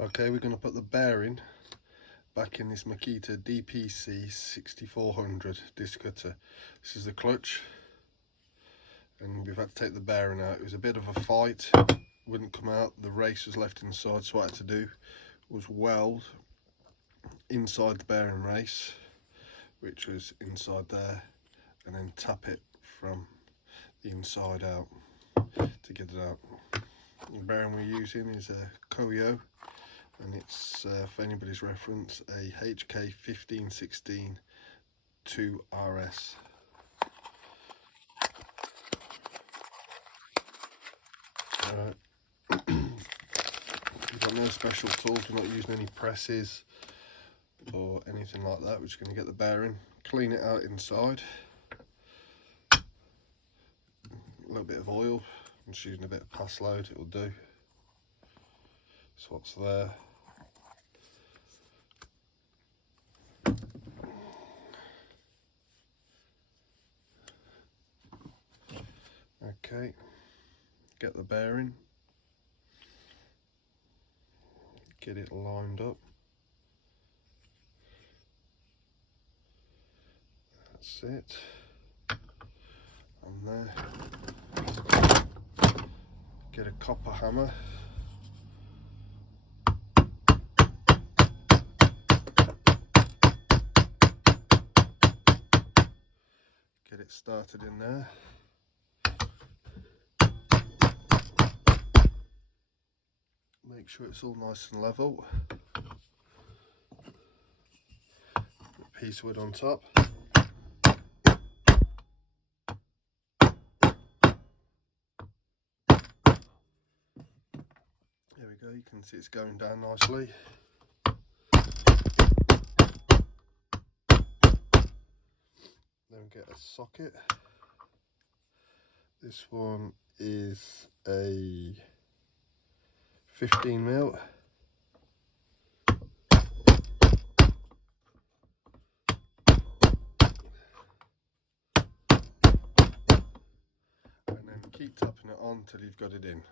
Okay, we're going to put the bearing back in this Makita dpc6400 disc cutter. This is the clutch, and we've had to take the bearing out. It was a bit of a fight, wouldn't come out. The race was left inside, so what I had to do was weld inside the bearing race, which was inside there, and then tap it from the inside out to get it out. The bearing we're using is a Koyo, and it's, for anybody's reference, a HK1516 2RS. Alright, we've got no special tools, we're not using any presses or anything like that. We're just going to get the bearing, clean it out inside, a little bit of oil, I'm just using a bit of pass load, it will do. So what's there. Okay, get the bearing, get it lined up. That's it. And there. Get a copper hammer. Get it started in there. Make sure it's all nice and level. Put a piece of wood on top. There we go, you can see it's going down nicely. Then we get a socket. This one is a 15mm. And then keep tapping it on till you've got it in.